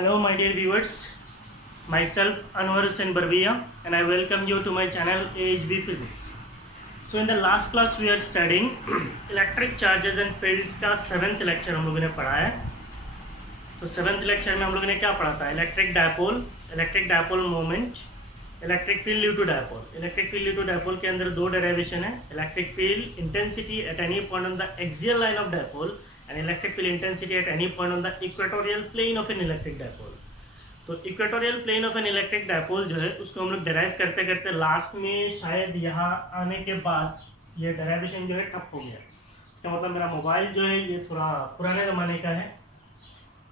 Hello my dear viewers, myself Anwar Hussain Barbiya and I welcome you to my channel AHB Physics. So in the last class we are studying electric charges and fields का 7th lecture हम लोगों ने पढ़ा है. तो 7th lecture में हम लोगों ने क्या पढ़ा था? Electric dipole moment, electric field due to dipole. Electric field due to dipole के अंदर दो डेरिवेशन है, electric field intensity at any point on the axial line of dipole and electric field intensity at any point on the equatorial plane of an electric dipole. तो equatorial plane of an electric dipole जो है उसको हम लोग derive करते करते last में शायद यहाँ आने के बाद ये डेराइवेशन जो है ठप हो गया. इसका मतलब मेरा मोबाइल जो है ये थोड़ा पुराने ज़माने का है,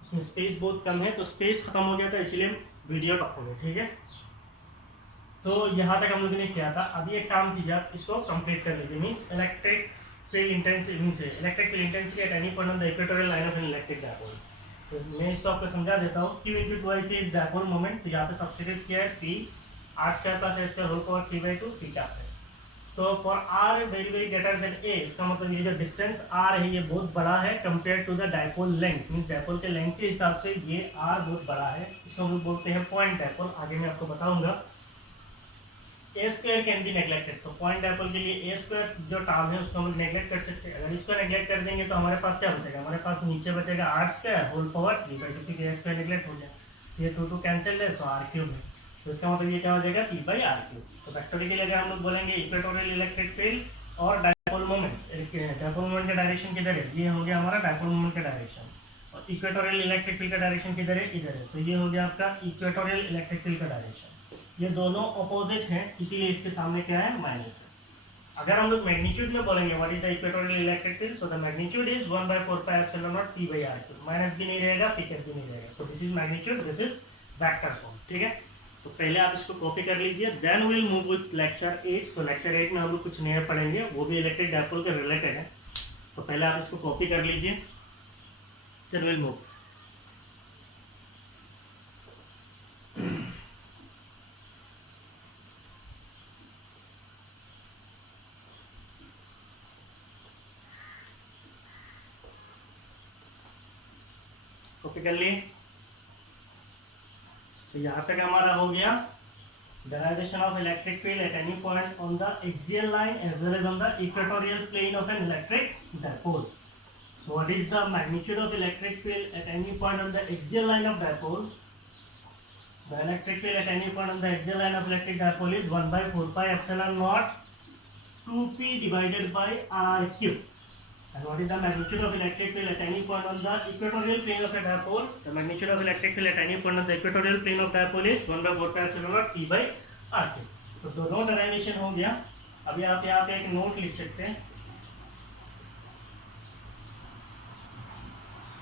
इसमें स्पेस बहुत कम है, तो स्पेस खत्म हो गया था इसलिए वीडियो ठप हो गया. ठीक है, तो यहाँ तक हम लोगों ने किया था. अभी एक काम कीजिए, आप इसको कंप्लीट कर लीजिए. Means electric field intensity at any point on the equatorial line of an electric dipole. तो मैं इसको आपको समझा देता हूँ. Q into 2I is dipole moment. तो यहाँ पे सब्स्टिट्यूट किया है P, R square plus S square whole power 3/2 theta है. तो for R very very greater than A, इसका मतलब ये जो डिस्टेंस R है ये बहुत बड़ा है compare to the dipole length. Means dipole के लेंथ के हिसाब से ये R बहुत बड़ा है. इसको हम बोलते हैं पॉइंट डायपोल. आगे मैं आपको बताऊंगा. ए स्क्वायर कैन बी नेग्लेक्टेड. तो पॉइंट डायपोल के लिए ए स्क्वायर जो टर्म है उसको हम नेग्लेक्ट कर सकते हैं. अगर इसको नेग्लेक्ट कर देंगे तो हमारे पास क्या बचेगा? हमारे पास नीचे बचेगा आर स्क्वायर होल पावर 3/2, क्योंकि ए स्क्वायर नेग्लेक्ट हो गया. ये 2 कैंसिल है, सो आर क्यूब है. तो इसका मतलब ये क्या हो जाएगा? P by R cube. तो फैक्टोरियल अगर हम लोग बोलेंगे इक्वेटोरियल इलेक्ट्रिक फील्ड और डायपोल मोमेंट. डायपोल मोमेंट का डायरेक्शन किधर है? ये हो गया हमारा डायपोल मोमेंट का डायरेक्शन. और इक्वेटोरियल इलेक्ट्रिक फील्ड का डायरेक्शन किधर है? इधर है. तो ये हो गया आपका इक्वेटोरियल इलेक्ट्रिक फील्ड का डायरेक्शन. ये दोनों ऑपोजिट हैं, इसीलिए इसके सामने क्या है? माइनस है. अगर हम लोग मैग्नीट्यूड में बोलेंगे what is the equatorial electric field, so the magnitude is 1/4 pi epsilon nought P by R cube. Minus भी नहीं रहेगा, पिकअप भी नहीं रहेगा. तो this is magnitude, this is vector form. ठीक है, तो पहले आप इसको कॉपी कर लीजिए. Then we will move with lecture 8. So lecture 8 में हम लोग कुछ नया पढ़ेंगे, वो भी इलेक्ट्रिक डायपोल के रिलेटेड है. तो पहले आप इसको कॉपी कर लीजिए, then we will move. Copy कर लिए. तो यहाँ तक हमारा हो गया derivation of electric field at any point on the axial line as well as on the equatorial plane of an electric dipole. So what is the magnitude of electric field at any point on the axial line of dipole? The electric field at any point on the axial line of electric dipole is 1/4 pi epsilon naught 2p divided by r cube. And what is the magnitude of electric field at any point on the equatorial plane of a dipole? The magnitude of electric field at any point on the equatorial plane of dipole is 1/4 pi epsilon naught P by R cube. तो दोनों derivation हो गया. अभी आप यहाँ पे एक note लिख सकते हैं.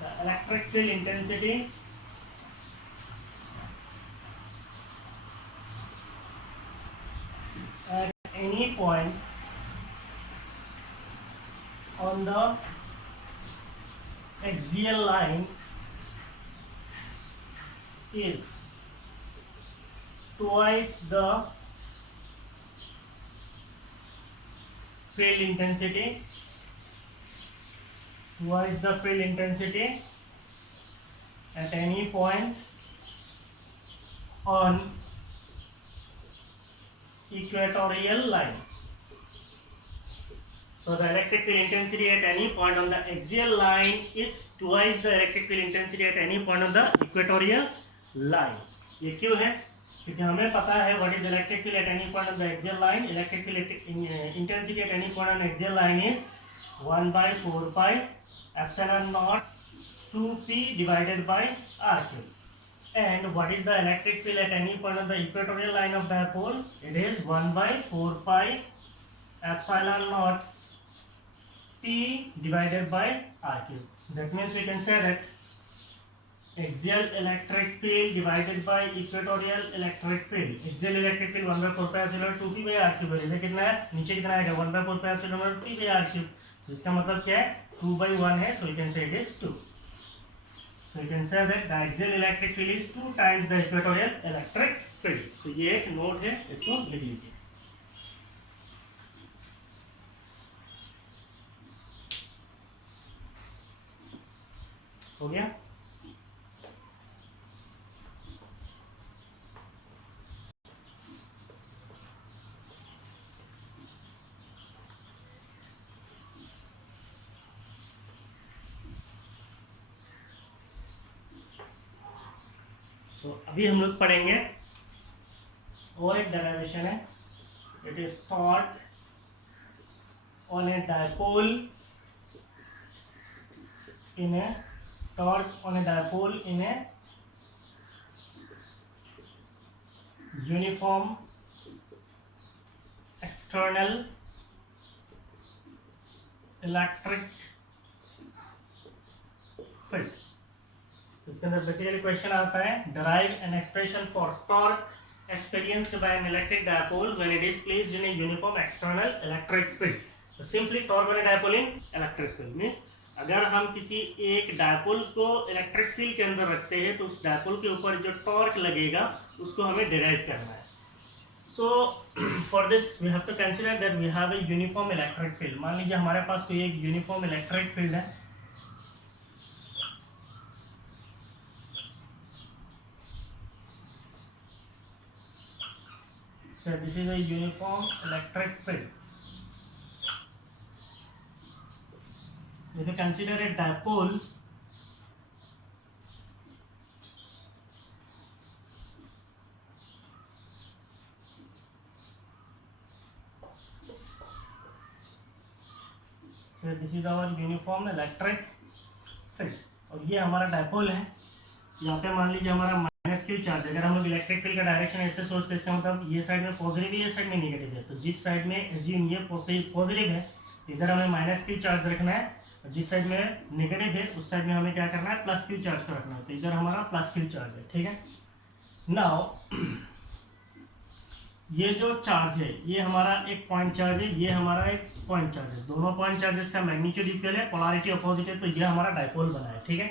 The electric field intensity at any point on the axial line is twice the field intensity at any point on equatorial line. So the electric field intensity at any point on the axial line is twice the electric field intensity at any point on the equatorial line. ये क्यों है? क्योंकि हमें पता है what is electric field at any point on the axial line. Electric field intensity at any point on axial line is 1/4 pi epsilon naught 2p divided by r cube. And what is the electric field at any point on the equatorial line of dipole? It is 1/4 pi epsilon naught P divided by R cube. That means we can say that axial electric field divided by equatorial electric field. Axial electric field 1/4 pi epsilon 2p by R cube है. इधर कितना है? नीचे कितना आएगा? 1/4 pi epsilon P by R cube. तो इसका मतलब क्या है? 2/1 है. So you can say it is 2. So you can say that the axial electric field is 2 times the equatorial electric field. So ये एक नोट है, इसको लिख लीजिए. हो गया. अभी हम लोग पढ़ेंगे और एक डेरिवेशन है, it is torque on A dipole in a torque on a dipole in a uniform external electric field। इसके अंदर बेसिकली क्वेश्चन आता है, derive an expression for torque experienced by an electric dipole when it is placed in a uniform external electric field। So simply torque on a dipole in electric field means अगर हम किसी एक dipole को electric field के अंदर रखते हैं तो उस डायपोल के ऊपर जो टॉर्क लगेगा उसको हमें डिराइव करना है। So for this we have to consider that we have a uniform electric field. मान लीजिए हमारे पास कोई एक यूनिफॉर्म इलेक्ट्रिक फील्ड है, so this is a uniform electric field. If you consider a dipole, so this is our uniform electric field और ये हमारा dipole है। यहाँ पे मान लीजिए हमारा माइनस क्यू चार्ज, अगर हम लोग इलेक्ट्रिक फील्ड का डायरेक्शन ऐसे सोचते हैं, इसका मतलब ये साइड में पॉजिटिव है, ये साइड में नेगेटिव है, तो जिस साइड में एज्यूम ये पॉजिटिव है इधर हमें माइनस क्यू चार्ज रखना है, जिस साइड में नेगेटिव है उस साइड में हमें क्या करना है, प्लस क्यू चार्ज रखना है, तो इधर हमारा प्लस क्यू चार्ज है। ठीक है, नाउ ये जो चार्ज है ये हमारा एक पॉइंट चार्ज है, ये हमारा एक पॉइंट चार्ज है, दोनों पॉइंट चार्जेस का मैग्नीट्यूड इक्वल है, पोलैरिटी अपोजिट है, तो ये हमारा डायपोल बना है। ठीक है,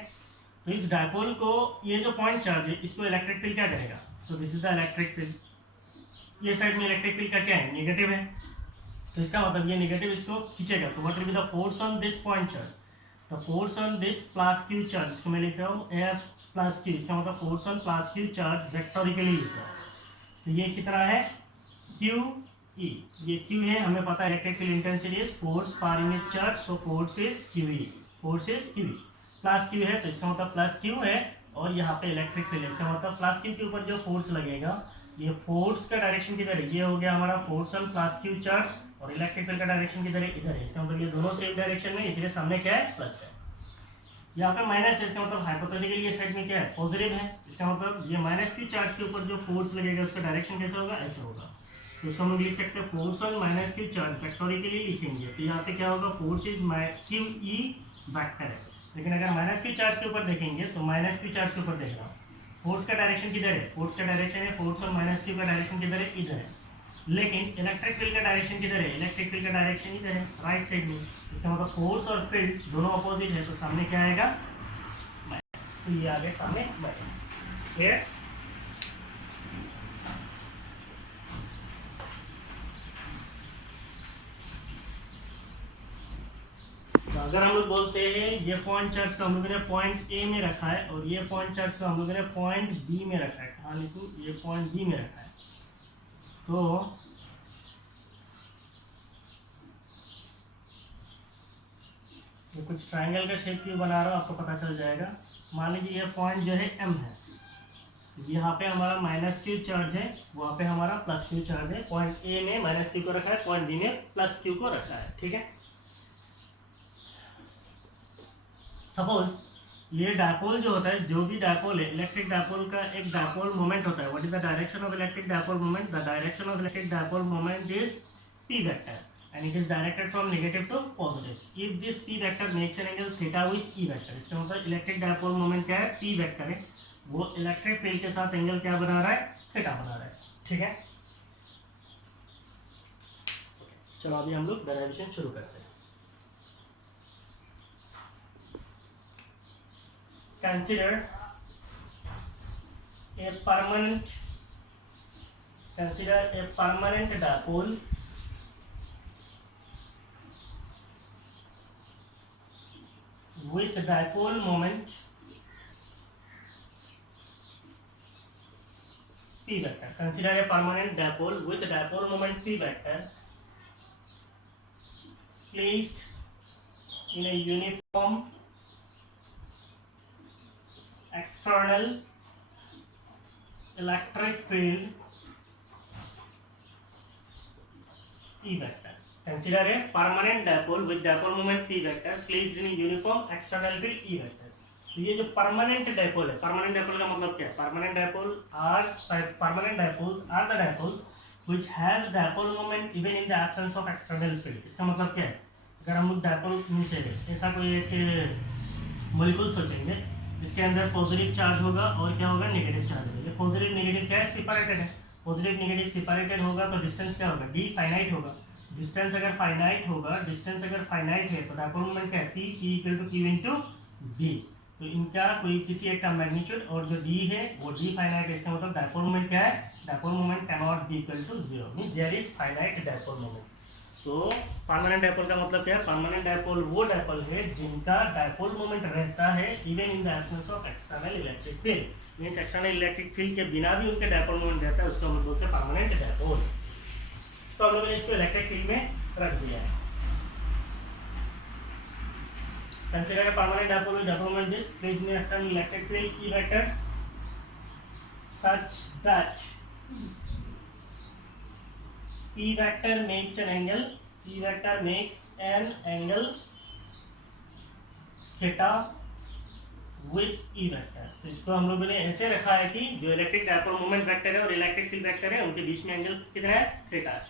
तो इस डायपोल को ये जो पॉइंट चार्ज है इसको इलेक्ट्रिक फील्ड क्या करेगा, सो this is the electric field. ये साइड में इलेक्ट्रिक फील्ड का क्या है, नेगेटिव है, तो इसका मतलब ये नेगेटिव इसको खींचेगा, तो what will be the force on this point charge, the force on this plus Q charge, इसको मैं लिख रहा हूँ एफ प्लस क्यू, इसका मतलब force on plus Q charge vectorially लिख रहा हूँ, तो ये कितना है क्यू ई, ये क्यू है, हमें पता है electric field intensity is force per unit charge, so force is Q E, force is Q E, plus Q है तो इसका मतलब प्लस क्यू है, और यहाँ पे इलेक्ट्रिक फील्ड है, इसका मतलब प्लस क्यू के ऊपर जो फोर्स लगेगा ये फोर्स का डायरेक्शन किधर है, ये हो गया हमारा force on plus Q charge, और इलेक्ट्रिक फील्ड का डायरेक्शन किधर है, इधर है, इसका मतलब ये दोनों सेम डायरेक्शन में, इसलिए सामने क्या है, प्लस है, यहाँ पे माइनस है, इसका मतलब हाइपोथेटिकली ये साइड में क्या है, पॉजिटिव है, इसका मतलब ये माइनस क्यू चार्ज के ऊपर जो फोर्स लगेगा उसका डायरेक्शन कैसा होगा, ऐसा होगा, तो इसको हम लोग लिख सकते हैं force on minus Q charge vectorially लिखेंगे, तो यहाँ पे क्या होगा, force is Q E vector है, लेकिन अगर माइनस क्यू चार्ज के ऊपर देखेंगे तो माइनस क्यू चार्ज के ऊपर देख रहा हूँ, फोर्स का डायरेक्शन किधर है, फोर्स का डायरेक्शन है, फोर्स ऑन माइनस क्यू का डायरेक्शन किधर है, इधर है, लेकिन इलेक्ट्रिक फील्ड का डायरेक्शन किधर है, इलेक्ट्रिक फील्ड का डायरेक्शन इधर है, राइट साइड में, इसका मतलब फोर्स और फील्ड दोनों अपोजिट है, तो सामने क्या आएगा, माइनस, तो ये आ गया सामने माइनस। क्लियर, तो अगर हम लोग बोलते हैं ये पॉइंट चार्ज को हम लोगों ने पॉइंट ए में रखा है और ये पॉइंट चार्ज को हम लोगों ने पॉइंट बी में रखा है, कहाँ लिखूं, ये पॉइंट बी में रखा है, तो ये कुछ ट्रायंगल का शेप क्यों बना रहा हूँ आपको पता चल जाएगा। मान लीजिए ये पॉइंट जो है एम है, यहाँ पे हमारा माइनस क्यू चार्ज है, वहाँ पे हमारा प्लस क्यू चार्ज है, पॉइंट ए में माइनस क्यू को रखा है, पॉइंट बी में प्लस क्यू को रखा है। ठीक है, सपोज ये डायपोल जो होता है, जो भी डायपोल है, इलेक्ट्रिक डायपोल का एक डायपोल मोमेंट होता है, what is the direction of electric dipole moment, the direction of electric dipole moment is P vector and it is directed from negative to positive. If this p vector makes an angle theta with e vector, इसका मतलब electric dipole moment क्या है, p vector है, वो electric field के साथ angle क्या बना रहा है, थीटा बना रहा है। ठीक है, चलो अभी हम लोग डेरिवेशन शुरू करते हैं। Consider a permanent dipole with dipole moment p vector. Consider a permanent dipole with dipole moment p vector placed in a uniform external electric field E vector. Consider a permanent dipole with dipole moment P vector placed in a uniform external field E vector. तो ये जो permanent dipole है, permanent dipole का मतलब क्या है? Permanent dipoles are the dipoles which has dipole moment even in the absence of external field. इसका मतलब क्या है? अगर हम लोग डायपोल मींस ऐसा कोई एक मॉलिक्यूल सोचेंगे जिसके अंदर पॉजिटिव चार्ज होगा और क्या होगा, नेगेटिव चार्ज होगा। पॉजिटिव नेगेटिव क्या है? सेपरेटेड है। पॉजिटिव नेगेटिव सेपरेटेड होगा तो डिस्टेंस क्या होगा? d फाइनाइट होगा। डिस्टेंस अगर फाइनाइट है तो डायपोल मोमेंट क्या है? p equal to q into b। तो इनका कोई किसी एक का मैग्नीट्यूड और जो d है वो d फाइनाइट है। इसका मतलब डायपोल मोमेंट क्या है? Dipole moment can not be equal to 0 means there is finite dipole moment. तो परमानेंट डायपोल का मतलब क्या है? परमानेंट डायपोल वो डायपोल है जिनका डायपोल मोमेंट रहता है even in the absence of external electric field. Means external electric field के बिना भी उनके डायपोल मोमेंट रहता है, उसको हम बोलते हैं परमानेंट डायपोल। तो हम लोगों ने इसको इलेक्ट्रिक फील्ड में रख दिया है। Consider a permanent dipole with dipole moment is placed in an external electric field E vector such that E vector makes an angle theta with E vector। तो इसको हम लोगों ने ऐसे रखा है कि जो इलेक्ट्रिक डायपोल मोमेंट वेक्टर है और इलेक्ट्रिक फील्ड वेक्टर है उनके बीच में एंगल कितना है? थीटा है।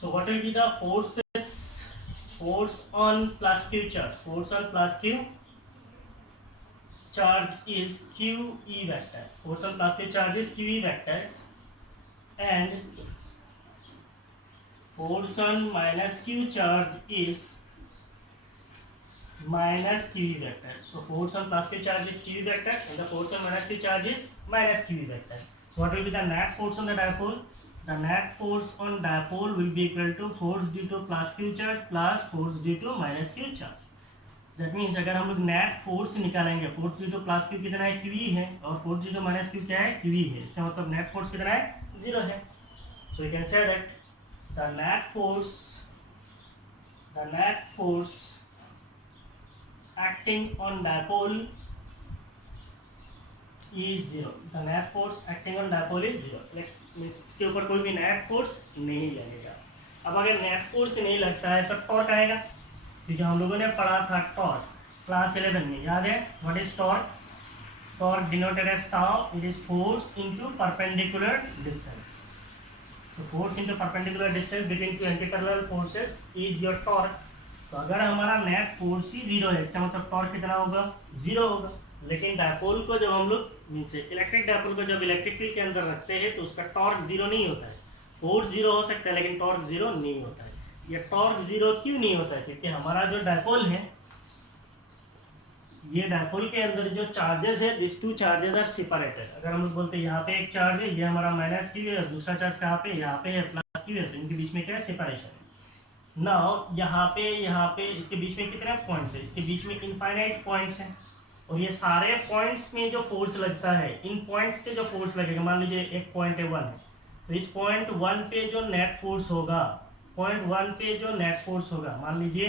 So what will be the force on plus q charge is qe vector। force on plus q charge is qe vector and force on minus q charge is minus qe vector। so force on plus q charge is qe vector and the force on minus q charge is minus qe vector। so what will be the net force on the dipole? The net force on dipole will be equal to force due to plus q charge plus force due to minus q charge। That means अगर हम लोग net force निकालेंगे, force due to plus q कितना है? qe है और force due to minus q क्या है? qe है। इसका मतलब net force कितना है? 0 है। So we can say that the net force acting on dipole is 0। the net force acting on dipole is 0। इसके ऊपर कोई भी नेट फोर्स नहीं लगेगा। अब अगर नेट फोर्स नहीं लगता है तो टॉर्क आएगा, क्योंकि हम लोगों ने पढ़ा था टॉर्क क्लास 11 में, याद है? What is torque? Torque denoted as tau, it is force into perpendicular distance. तो force into perpendicular distance between two antiparallel forces is your torque. तो अगर हमारा नेट फोर्स ही 0 है, इसका मतलब टॉर्क कितना होगा? 0 होगा। लेकिन डायपोल को जब हम लोग मींस इलेक्ट्रिक डायपोल को जब इलेक्ट्रिक फील्ड के अंदर रखते हैं तो उसका टॉर्क 0 नहीं होता है। फोर्स 0 हो सकता है लेकिन टॉर्क 0 नहीं होता है। ये टॉर्क 0 क्यों नहीं होता है? क्योंकि हमारा जो डायपोल है, ये डायपोल के अंदर जो चार्जेस है, this two charges are separated. अगर हम लोग बोलते हैं यहाँ पे एक चार्ज है, ये हमारा माइनस क्यू है, और दूसरा चार्ज कहाँ पे? यहाँ पे है, प्लस क्यू है। तो इनके बीच में क्या है? सेपरेशन है। नाउ यहाँ पे इसके बीच में कितने पॉइंट्स है? इसके बीच में इनफाइनाइट पॉइंट्स हैं और ये सारे पॉइंट्स में जो फोर्स लगता है, इन पॉइंट्स पे जो फोर्स लगेगा, मान लीजिए एक पॉइंट है 1 है, तो इस पॉइंट 1 पे जो नेट फोर्स होगा, मान लीजिए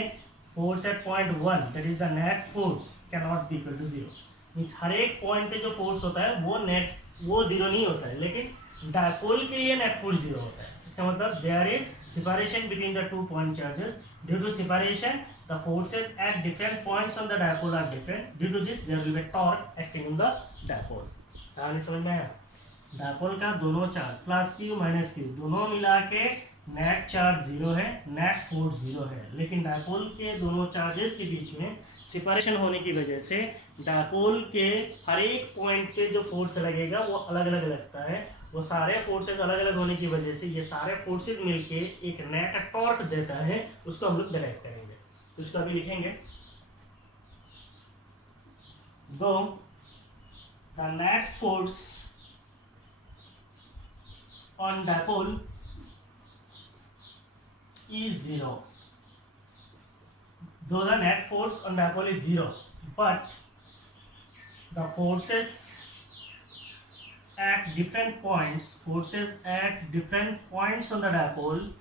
force at point 1 that is the net force can not be equal to 0। Means हर एक पॉइंट पे जो फोर्स होता है वो 0 नहीं होता है, लेकिन डायपोल के लिए नेट फोर्स 0 होता है। इसका मतलब there is separation between the 2 point charges। due to separation the forces at different points on the dipole are different। due to this there will be torque acting on the dipole। कहानी समझ में आया? Dipole का दोनों charge plus Q minus Q दोनों मिला के net charge 0 है, नेट फोर्स 0 है। लेकिन डायपोल के दोनों चार्जेस के बीच में सेपरेशन होने की वजह से डायपोल के हर एक पॉइंट पे जो फोर्स लगेगा वो अलग अलग लगता है। वो सारे फोर्सेस अलग अलग होने की वजह से ये सारे फोर्सेस मिलके एक नेट टॉर्क देता है, उसको हम लोग डिराइव करेंगे। तो इसको अभी लिखेंगे। दो the net force on dipole is 0। though the net force on dipole is 0, but the forces at different points on the dipole,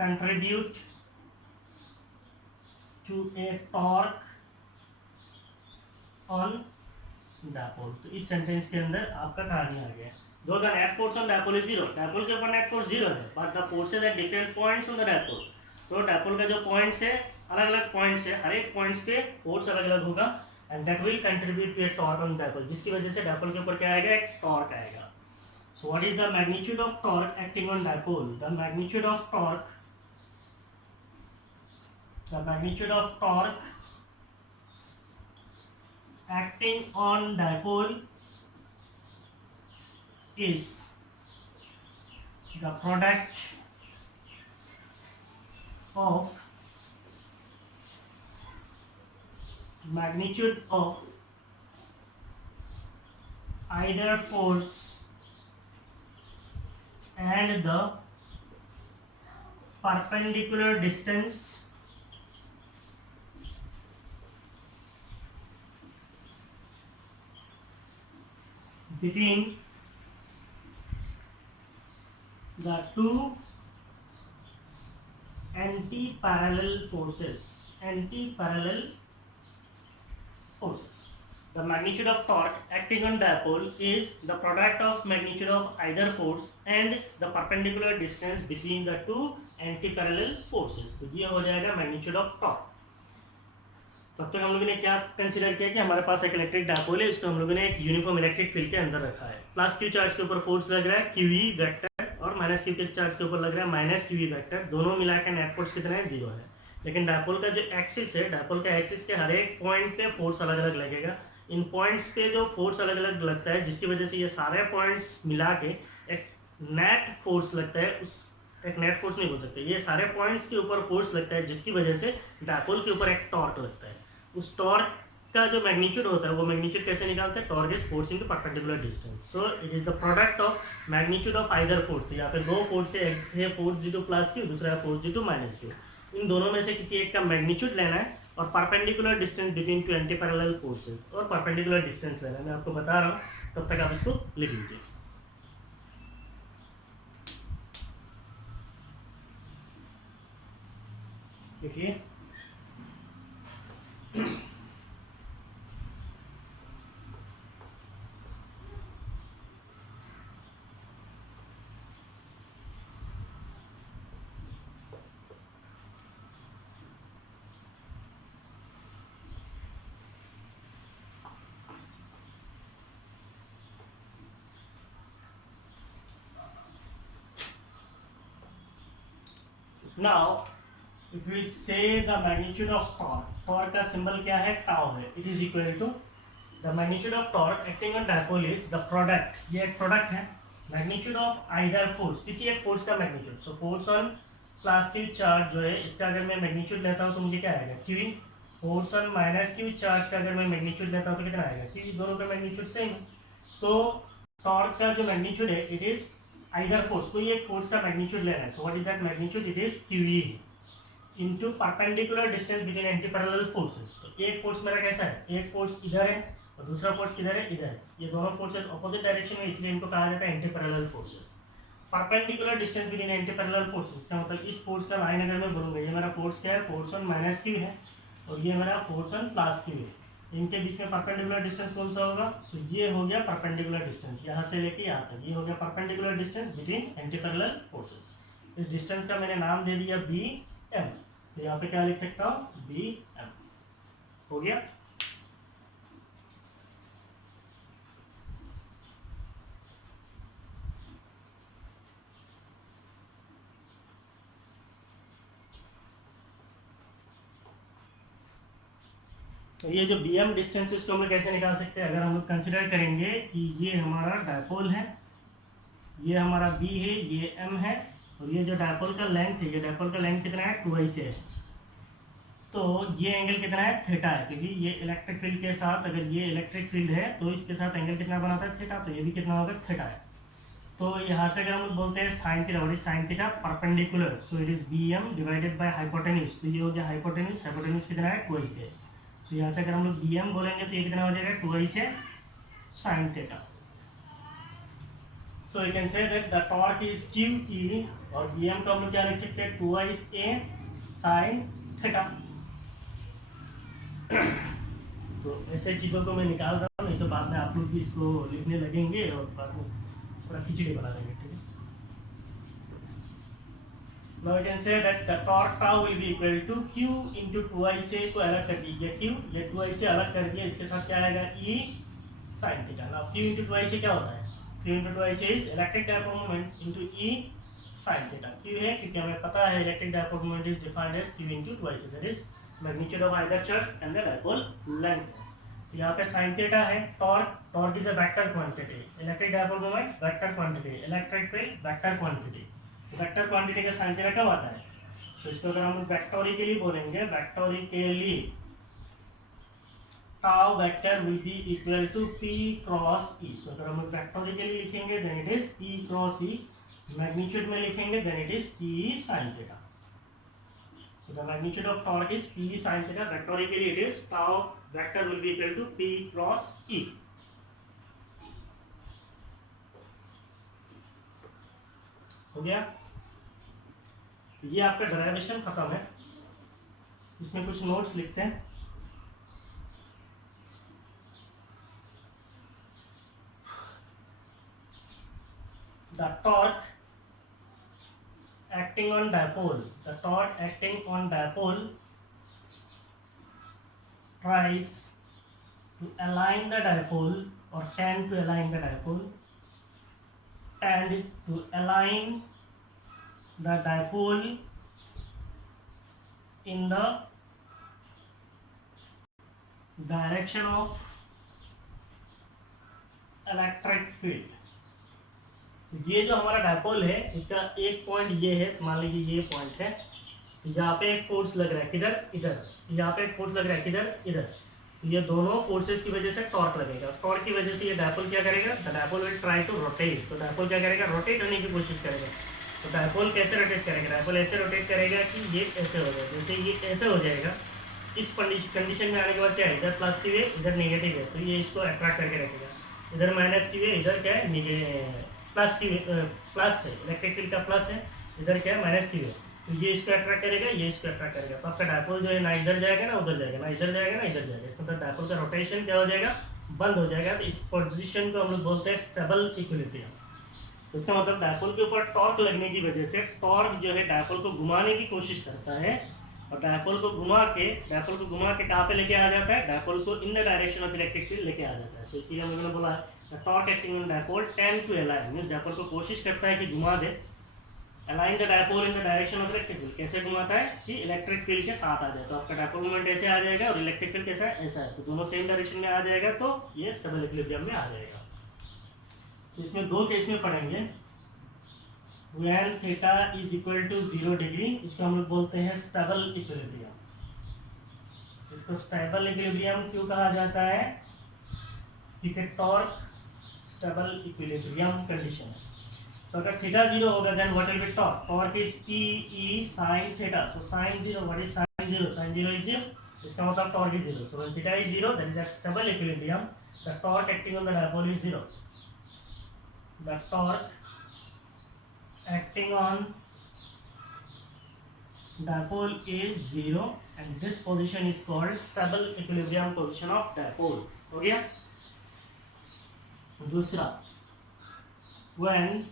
contribute to a torque on dipole। तो इस सेंटेंस के अंदर आपका कहानी आ गया। दो the net force on dipole is zero, dipole के ऊपर नेट फोर्स जीरो है, but the forces at different points on the dipole. तो डायपोल का जो पॉइंट्स है, अलग अलग पॉइंट्स है, हर एक पॉइंट्स पे फोर्स अलग अलग होगा, and that will contribute to a torque on dipole, जिसकी वजह से डायपोल के ऊपर क्या आएगा, एक टॉर्क आएगा। So what is the magnitude of torque acting on dipole? The magnitude of torque acting on dipole is the product of magnitude of either force and the perpendicular distance between the two anti-parallel forces. The magnitude of torque acting on dipole is the product of magnitude of either force and the perpendicular distance between the two anti-parallel forces। तो ये हो जाएगा magnitude of torque। तब तक हम लोगों ने क्या कंसीडर किया कि हमारे पास एक इलेक्ट्रिक डायपोल है, इसको हम लोगों ने एक यूनिफॉर्म इलेक्ट्रिक फील्ड के अंदर रखा है। प्लस क्यू चार्ज के ऊपर फोर्स लग रहा है क्यूई वेक्टर, और माइनस क्यू के चार्ज के ऊपर लग रहा है माइनस क्यूई वेक्टर। दोनों मिलाकर नेट फोर्स कितना है, जीरो है। लेकिन डायपोल का जो एक्सिस है, डायपोल का एक्सिस के हर एक पॉइंट पे फोर्स अलग अलग लगेगा। इन पॉइंट्स पे जो फोर्स अलग अलग लगता है, जिसकी वजह से ये सारे पॉइंट्स मिला के एक नेट फोर्स लगता है। उस एक नेट फोर्स नहीं बोल सकते, ये सारे पॉइंट्स के ऊपर फोर्स लगता है, जिसकी वजह से डायपोल के ऊपर एक टॉर्क लगता है। उस टॉर्क का जो मैग्नीट्यूड होता है, वो मैग्नीट्यूड कैसे निकालते हैं? Torque is force into perpendicular distance. So it is the product of magnitude of either force. तो यहाँ पे दो फोर्स है, एक है force due to plus Q, दूसरा है force due to minus Q. इन दोनों में से किसी एक का मैग्नीट्यूड लेना है और perpendicular distance between to anti parallel forces, और परपेंडिकुलर डिस्टेंस लेना है। मैं आपको बता रहा हूँ, तब तक आप इसको लिख लीजिए। देखिए now if we say the magnitude of torque का सिंबल क्या है, टाउ है। It is equal to the magnitude of torque acting on dipole is the product, ये एक प्रोडक्ट है, मैग्नीट्यूड ऑफ आइदर फोर्स, किसी एक फोर्स का magnitude. So force on plastic charge जो है, इसका अगर मैं मैग्नीट्यूड लेता हूँ तो मुझे क्या आएगा, Q. Force on minus Q charge का अगर मैं मैग्नीट्यूड लेता हूँ तो कितना आएगा, क्यू। दोनों का मैग्नीट्यूड सेम है। तो टॉर्क का जो मैग्नीट्यूड है, इट इज आइदर फोर्स, कोई एक फोर्स का मैग्नीट्यूड लेना है। So what is that magnitude? It is QE into perpendicular distance between anti parallel forces. तो एक फोर्स मेरा कैसा है, एक फोर्स इधर है और दूसरा फोर्स किधर है, इधर है। ये दोनों फोर्सेस ऑपोजिट डायरेक्शन में, इसलिए इनको कहा जाता है anti parallel forces. Perpendicular distance between anti parallel forces का मतलब इस फोर्स का लाइन अगर मैं बोलूंगा, ये मेरा फोर्स क्या है, फोर्स ऑन माइनस क्यू है, और ये मेरा फोर्स ऑन प्लस क्यू है। इनके बीच में परपेंडिकुलर डिस्टेंस कौन सा होगा? सो ये हो गया परपेंडिकुलर डिस्टेंस, यहाँ से लेके यहाँ तक, ये हो गया perpendicular distance between anti parallel forces. इस डिस्टेंस का मैंने नाम दे दिया बी एम। तो यहाँ पे क्या लिख सकता हूँ, बी एम। हो गया। तो ये जो बी एम डिस्टेंस, इसको हम लोग कैसे निकाल सकते हैं? अगर हम लोग कंसिडर करेंगे कि ये हमारा डायपोल है, ये हमारा बी है, ये एम है, और ये जो डायपोल का लेंथ है, ये डायपोल का लेंथ कितना है, 2i से है। तो ये एंगल कितना है, थीटा है, क्योंकि ये इलेक्ट्रिक फील्ड के साथ, अगर ये इलेक्ट्रिक फील्ड है तो इसके साथ एंगल कितना बनाता है, थीटा। तो ये भी कितना होगा, थीटा है। तो यहाँ से अगर हम लोग बोलते हैं sine theta, what is sine theta? Perpendicular. So it is B M divided by hypotenuse. तो ये हो गया हाइपोटेन्यूज, हाइपोटेन्यूज कितना है, 2i से। तो यहाँ से अगर हम लोग बी एम बोलेंगे तो ये कितना हो जाएगा, 2i से sine theta. So you can say that the torque is QE और Bm को हम क्या लिख सकते हैं 2 A sin थीटा। तो ऐसे चीज़ों को मैं निकाल रहा हूँ, नहीं तो बाद में आप लोग भी इसको लिखने लगेंगे और बाद में पूरा खिचड़ी बना देंगे, ठीक है। Now you can say that the torque tau will be equal to Q into 2I से को अलग कर दीजिए Q, ये 2I से अलग कर दिया, इसके साथ क्या आएगा E sin theta. Now Q into 2I से क्या होता है? Q into 2I से is electric dipole moment into E sin theta. Q है क्योंकि हमें पता है electric dipole moment is defined as Q into 2I से, that is magnitude of either charge and the dipole length। तो यहाँ पे sin थीटा है, torque is a vector quantity, electric dipole moment vector quantity, electric field vector quantity। Vector quantity का sine theta कब आता है? तो इसको अगर हम वेक्टोरिकली बोलेंगे, vectorially tau vector will be equal to p cross e। So अगर हम वेक्टोरिकली लिखेंगे then it is p cross e, magnitude में लिखेंगे then it is p sin theta. So the magnitude of torque is p sin theta, vectorially it is tau vector will be equal to p cross e। हो गया? ये आपका derivation खत्म है, इसमें कुछ नोट्स लिखते हैं। The torque acting on dipole, the torque acting on dipole tries to align the dipole or tend to align the dipole, tend to align the dipole in the direction of electric field। तो ये जो हमारा dipole है इसका एक point ये है, मान लीजिए ये पॉइंट है, यहाँ पे एक फोर्स लग रहा है किधर, इधर, यहाँ पे एक फोर्स लग रहा है किधर, इधर। तो ये दोनों फोर्सेस की वजह से टॉर्क लगेगा, टॉर्क की वजह से ये डायपोल क्या करेगा, the dipole will try to rotate. तो डायपोल क्या करेगा, रोटेट होने की कोशिश करेगा। तो डायपोल कैसे रोटेट करेगा, डायपोल ऐसे रोटेट करेगा कि ये ऐसे हो जाएगा, जैसे ये ऐसे हो जाएगा। इस कंडीशन में आने के बाद क्या है, इधर प्लस की वे इधर नेगेटिव है, तो ये इसको अट्रैक्ट करके रखेगा। इधर माइनस की वे इधर क्या है, प्लस की प्लस है, इलेक्ट्रिक फील्ड का प्लस है, इधर क्या है माइनस की वे, तो ये इसको अट्रैक्ट करेगा, ये इसको अट्रैक्ट करेगा। तो आपका डायपोल जो है ना इधर जाएगा ना उधर जाएगा, ना इधर जाएगा ना इधर जाएगा, इसका मतलब डायपोल का रोटेशन क्या हो जाएगा, बंद हो जाएगा। तो इस पोजीशन को हम लोग बोलते हैं स्टेबल इक्विलिब्रियम। तो इसका मतलब डायपोल के ऊपर टॉर्क लगने की वजह से टॉर्क जो है डायपोल को घुमाने की कोशिश करता है, और डायपोल को घुमा के कहाँ पे लेके आ जाता है, डायपोल को इन the direction of electric field लेके आ जाता है। तो इसीलिए हम लोगों ने बोला torque acting on dipole tend to align, means dipole को कोशिश करता है कि घुमा दे, align the dipole in the direction of electric field. कैसे घुमाता है कि इलेक्ट्रिक फील्ड के साथ आ जाए, तो आपका डायपोल मोमेंट ऐसे आ जाएगा और इलेक्ट्रिक फील्ड कैसा है, ऐसा है, तो दोनों सेम डायरेक्शन में आ जाएगा, तो ये स्टेबल इक्विलिब्रियम में आ जाएगा। तो इसमें दो केस में पढ़ेंगे, when theta is equal to 0 degree, इसको हम लोग बोलते हैं स्टेबल इक्विलिब्रियम। इसको स्टेबल इक्विलिब्रियम क्यों कहा जाता है, क्योंकि टॉर्क स्टेबल इक्विलिब्रियम कंडीशन है। तो अगर थीटा 0 होगा then what will be torque, torque is p e sin theta. So sin 0, what is sin 0, sin 0 is 0, इसका मतलब torque is 0। So when theta is 0 that is at stable equilibrium, the torque acting on the dipole is 0, the torque acting on dipole is 0 and this position is called stable equilibrium position of dipole। हो गया? दूसरा, when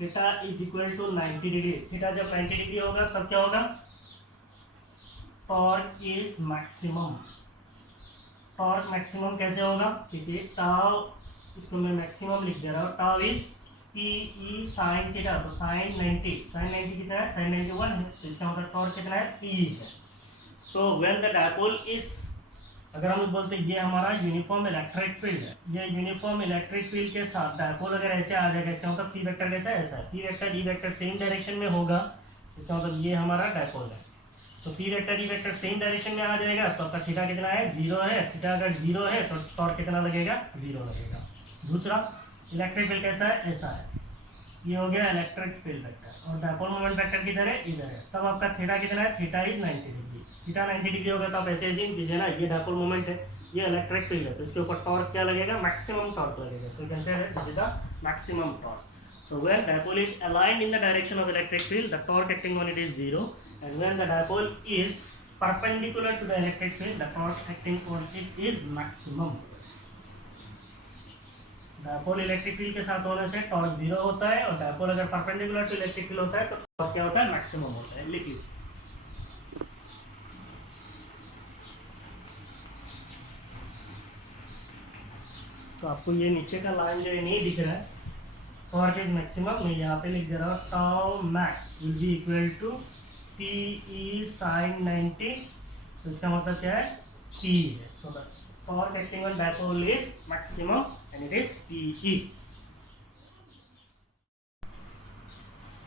theta is equal to 90 degree, theta जब 90 degree होगा तब क्या होगा, torque is maximum. Torque maximum कैसे होगा, क्योंकि टाउ, इसको मैं मैक्सिमम लिख दे रहा हूँ, tau is p e sin theta. तो sin 90 कितना है, sin 91 है, तो इसका मतलब टॉर्क कितना है, p है। सो व्हेन द डायपोल इज, अगर हम बोलते हैं ये हमारा यूनिफॉर्म इलेक्ट्रिक फील्ड है, ये यूनिफॉर्म इलेक्ट्रिक फील्ड के साथ डायपोल अगर ऐसे आ जाएगा, इसका मतलब p वेक्टर कैसा है, ऐसा है, p vector e vector same direction में होगा, इसका मतलब ये हमारा डायपोल है। तो p vector e vector same direction में आ जाएगा, तो आपका थीटा कितना है, 0 है। थीटा अगर 0 है तो टॉर्क कितना लगेगा, 0 लगेगा। दूसरा, इलेक्ट्रिक फील्ड कैसा है, ऐसा है, ये हो गया इलेक्ट्रिक फील्ड वेक्टर, और डायपोल मोमेंट वेक्टर किधर है, इधर है। तब आपका थीटा कितना है, theta is 90 degree. Theta 90 degree होगा तो आप ऐसे अज्यूम कीजिए ना, ये डायपोल मोमेंट है, ये इलेक्ट्रिक फील्ड है, तो इसके ऊपर टॉर्क क्या लगेगा, मैक्सिमम टॉर्क लगेगा। So you can say this is the maximum torque. So when dipole is aligned in the direction of electric field, the torque acting on it is zero, and when the dipole is perpendicular to the electric field, the torque acting on it is maximum. Dipole electric field के साथ होने से torque zero होता है, और dipole अगर perpendicular to electric field होता है तो टॉर्क क्या होता है, मैक्सिमम होता है। लिख लीजिए। तो आपको ये नीचे का लाइन जो है नहीं दिख रहा है, टॉर्क इज मैक्सिमम, मैं यहाँ पे लिख दे रहा हूँ tau max will be equal to P E sine 90। तो इसका मतलब क्या है, पी है। So the torque acting on dipole is maximum and it is P E.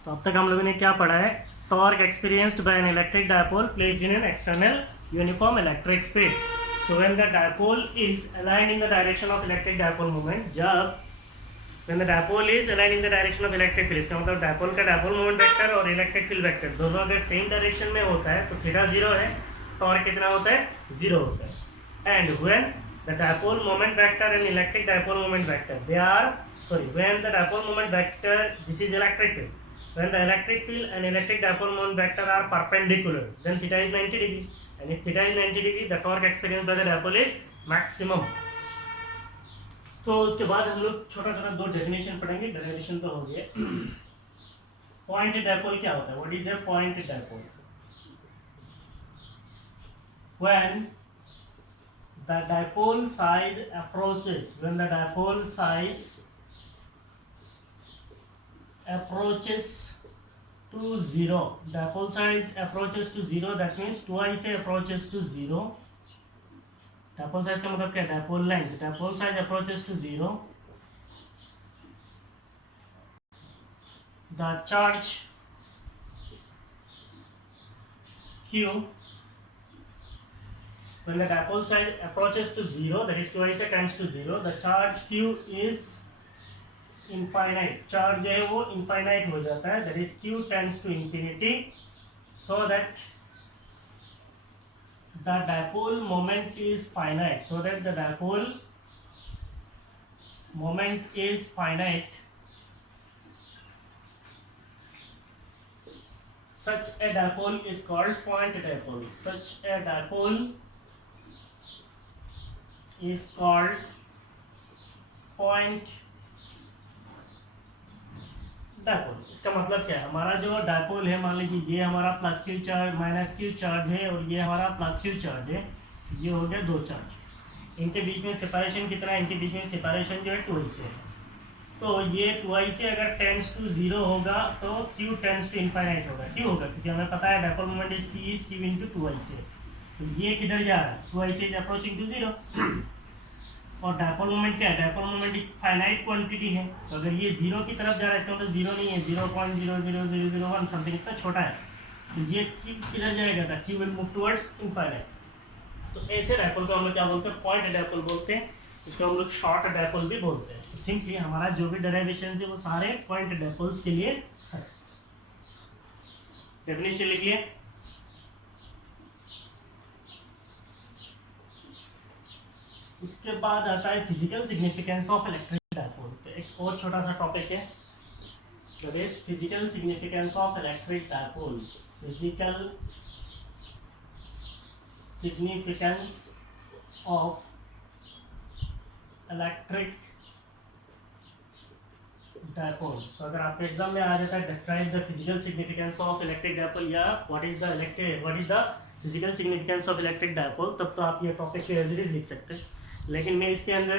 तो अब तक हम लोगों ने क्या पढ़ा है, torque experienced by an electric dipole placed in an external uniform electric field. So when the dipole is aligned in the direction of electric dipole moment, जब when the dipole is aligned in the direction of electric field, इसका मतलब dipole का dipole moment vector और electric field vector दोनों अगर same direction में होता है तो थीटा जीरो है, टॉर्क कितना होता है, जीरो होता है। And when the dipole moment vector and electric dipole moment vector they are when the dipole moment vector, this is electric field, when the electric field and electric dipole moment vector are perpendicular, then theta is 90 degree, and if theta is 90 degree the torque experienced by the dipole is maximum. तो उसके बाद हम लोग छोटा छोटा दो definition पढ़ेंगे, derivation तो हो गया। पॉइंट डायपोल क्या होता है, what is a point dipole? When the dipole size approaches, when the dipole size approaches to zero, dipole size approaches to zero, that means twice approaches to zero. Dipole size का मतलब क्या है, dipole length, dipole size approaches to zero, the charge q, when the dipole size approaches to zero, that is twice times to zero, the charge q is infinite, charge जो है वो infinite हो जाता है, that is q tends to infinity, so that the dipole moment is finite, so that the dipole moment is finite, such a dipole is called point dipole, such a dipole is called point dipole. इसका मतलब क्या है, हमारा जो dipole है, मान लीजिए ये हमारा plus Q charge minus Q charge है और ये हमारा प्लस क्यू चार्ज है, ये हो गया दो चार्ज, इनके बीच में सेपरेशन कितना है, इनके बीच में सेपरेशन जो है ट्वाइस है। तो ये ट्वाइस से अगर टेंड्स टू जीरो होगा तो क्यू टेंड्स टू इनफाइनाइट होगा, क्यों होगा, क्योंकि हमें पता है dipole moment is q into twice है। तो ये किधर जा रहा है, twice is approaching to zero. और डायपोल मोमेंट क्या है, डायपोल मोमेंट एक फाइनाइट क्वांटिटी है, तो अगर ये जीरो की तरफ जा रहा है इसका मतलब जीरो नहीं है, 0.00001 समथिंग इतना छोटा है, तो ये किधर जाएगा, the Q will move towards infinite. तो ऐसे डायपोल को हम लोग क्या बोलते हैं, पॉइंट डायपोल बोलते हैं, इसको हम लोग शॉर्ट डायपोल भी बोलते हैं। तो सिंपली हमारा जो भी डेरिवेशन है वो सारे पॉइंट डायपोल्स के लिए है। डेफिनेशन लिखिए। उसके बाद आता है physical significance of electric dipole. तो एक और छोटा सा टॉपिक है, that is physical significance of electric dipole. Physical significance of electric dipole. तो अगर आपके एग्जाम में आ जाता है describe the physical significance of electric dipole या what is the physical significance of electric dipole, तब तो आप ये टॉपिक के एज इट इज लिख सकते हैं। लेकिन मैं इसके अंदर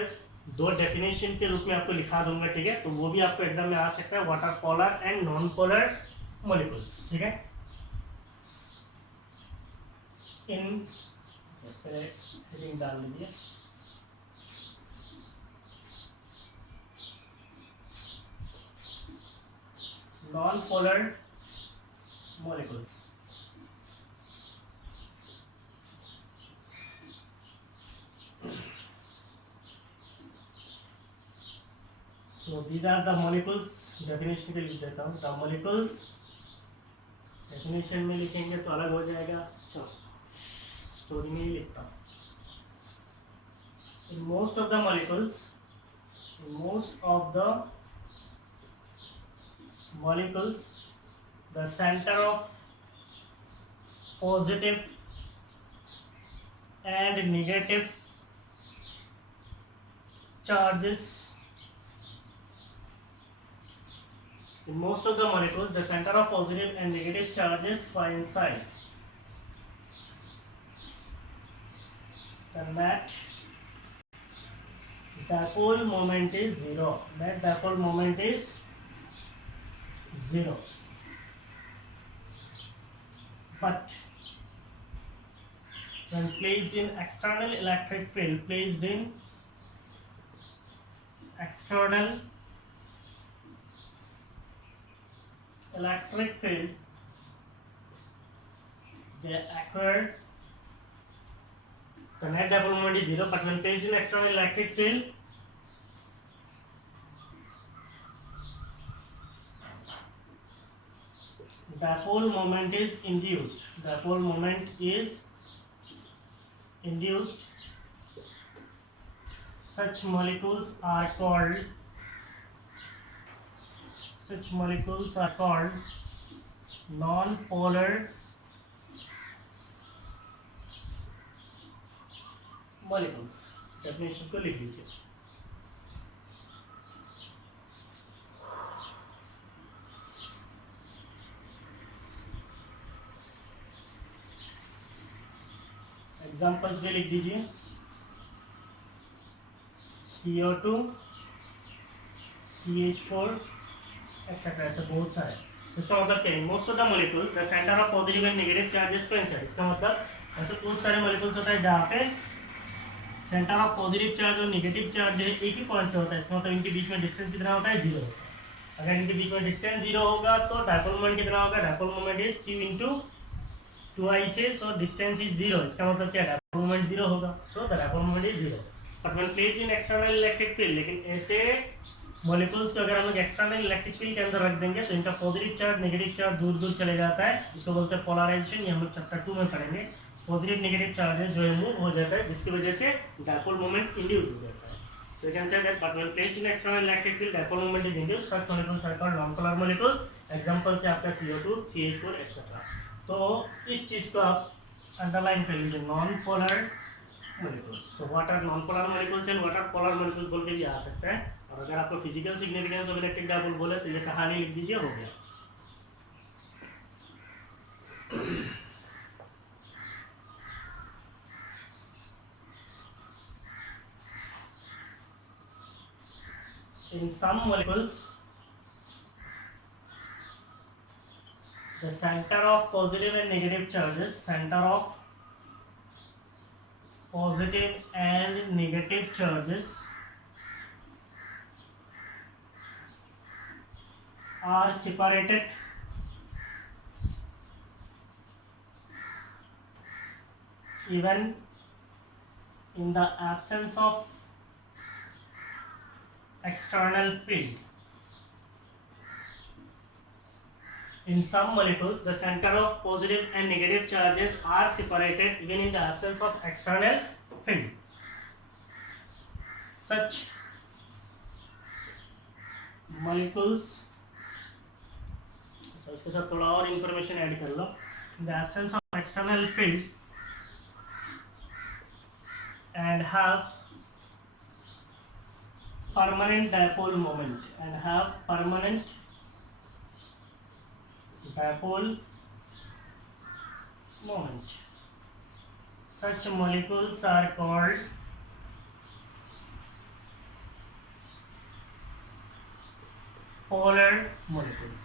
दो डेफिनेशन के रूप में आपको लिखा दूंगा, ठीक है, तो वो भी आपको एग्जाम में आ सकता है, water polar and non polar molecules, ठीक है। इन हेडिंग डाल लीजिए, non polar molecules. So these are the molecules definition पे लिख देता हूँ, द मॉलिक्यूल्स, डेफिनेशन में लिखेंगे तो अलग हो जाएगा, चलो स्टोरी में ही लिखता हूँ। In most of the molecules, in most of the molecules, the center of positive and negative charges, in most of the molecules the center of positive and negative charges coincide. The net dipole moment is zero. Net dipole moment is zero. But when placed in external electric field, placed in external electric field, they acquire, the net dipole moment is zero, but when placed in external electric field, dipole moment is induced. Dipole moment is induced. Such molecules are called non-polar molecules. Definition को लिख लीजिए। Examples भी लिख दीजिए, CO2, CH4 etcetera, ऐसे बहुत सारे। इसका मतलब क्या है? Most of the molecule the centre of positive and negative charges coincide. इसका मतलब ऐसे बहुत सारे मॉलिक्यूल्स होता है जहाँ पे सेंटर ऑफ पॉजिटिव चार्ज और नेगेटिव चार्ज एक ही पॉइंट पे होता है। इसका मतलब इनके बीच में डिस्टेंस कितना होता है? जीरो। अगर इनके बीच में डिस्टेंस जीरो होगा तो डायपोल मोमेंट कितना होगा? Dipole moment is q into 2i से, सो डिस्टेंस इज जीरो। इसका मतलब क्या है? डायपोल मोमेंट जीरो होगा, so the dipole moment is zero. But when placed in external electric field, लेकिन ऐसे मॉलिक्यूल्स को अगर हम लोग एक्सटर्नल इलेक्ट्रिक फील्ड के अंदर रख देंगे तो इनका पॉजिटिव चार्ज नेगेटिव चार्ज दूर दूर चले जाता है। इसको बोलते हैं पोलराइजेशन। ये हम लोग चैप्टर 2 में पढ़ेंगे। पॉजिटिव नेगेटिव चार्जेस जो है मूव हो जाता है, जिसकी वजह से डायपोल मोमेंट इंड्यूस हो जाता है। So you can say that but when placed in external electric field, dipole moment is induced. Such molecules are called non-polar molecules. Example से आपका CO2, CH4 etc. तो इस चीज को आप अंडरलाइन कर लीजिए, non-polar molecules. So what are non-polar molecules and what are polar molecules बोल के भी आ सकता है। और अगर आपको physical significance of electric dipole बोले तो ये कहानी लिख दीजिए, हो गया। In some molecules, the center of positive and negative charges, center of positive and negative charges are separated even in the absence of external field. In some molecules, the center of positive and negative charges are separated even in the absence of external field. Such molecules, तो इसके साथ थोड़ा और information add कर लो। In the absence of external field and have permanent dipole moment Such molecules are called polar molecules.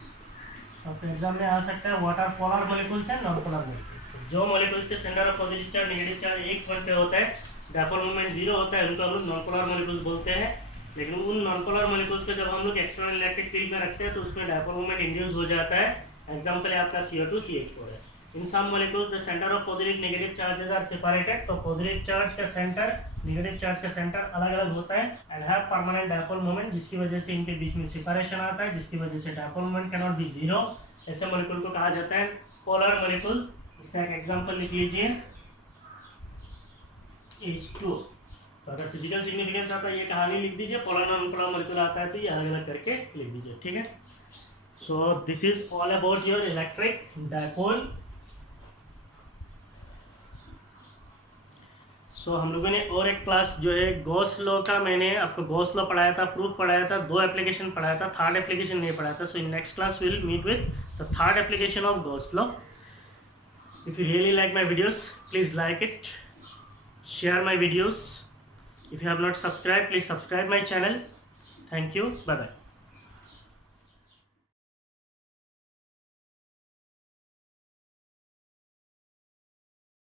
तो exam में आ सकता है what are polar molecules and non polar molecules. जो मॉलिक्यूल्स के centre of positive charge negative charge एक point पे होता है, डायपोल मोमेंट जीरो होता है, उनको हम लोग नॉन पोलर मॉलिक्यूल्स बोलते हैं। लेकिन उन नॉन पोलर मॉलिक्यूल्स को जब हम लोग एक्सटर्नल इलेक्ट्रिक फील्ड में रखते हैं तो उसमें डायपोल मोमेंट इंड्यूस हो जाता है। एग्जांपल है आपका CO2 CH4 है। In some molecules the centre of positive negative charges are separated. तो पॉजिटिव चार्ज का सेंटर नेगेटिव चार्ज का सेंटर अलग अलग होता है and have permanent dipole moment, जिसकी वजह से इनके बीच में सेपरेशन आता है, जिसकी वजह से dipole moment can not B zero. ऐसे मॉलिक्यूल को कहा जाता है पोलर मॉलिक्यूल। इसका एक एग्जांपल लिख लीजिए H2। तो अगर फिजिकल सिग्निफिकेंस आता है ये कहानी लिख दीजिए, पोलर नॉन पोलर मॉलिक्यूल आता है तो ये अलग अलग करके लिख दीजिए, ठीक है। So this is all about your electric dipole. So हम लोगों ने और एक क्लास जो है गॉस लॉ का, मैंने आपको गॉस लॉ पढ़ाया था, प्रूफ पढ़ाया था, 2 एप्लीकेशन पढ़ाया था, थर्ड एप्लीकेशन नहीं पढ़ाया था। So in next class will meet with the third application of Gauss law. If you really like my videos please like it, share my videos. If you have not subscribed, please subscribe my channel. Thank you. Bye bye.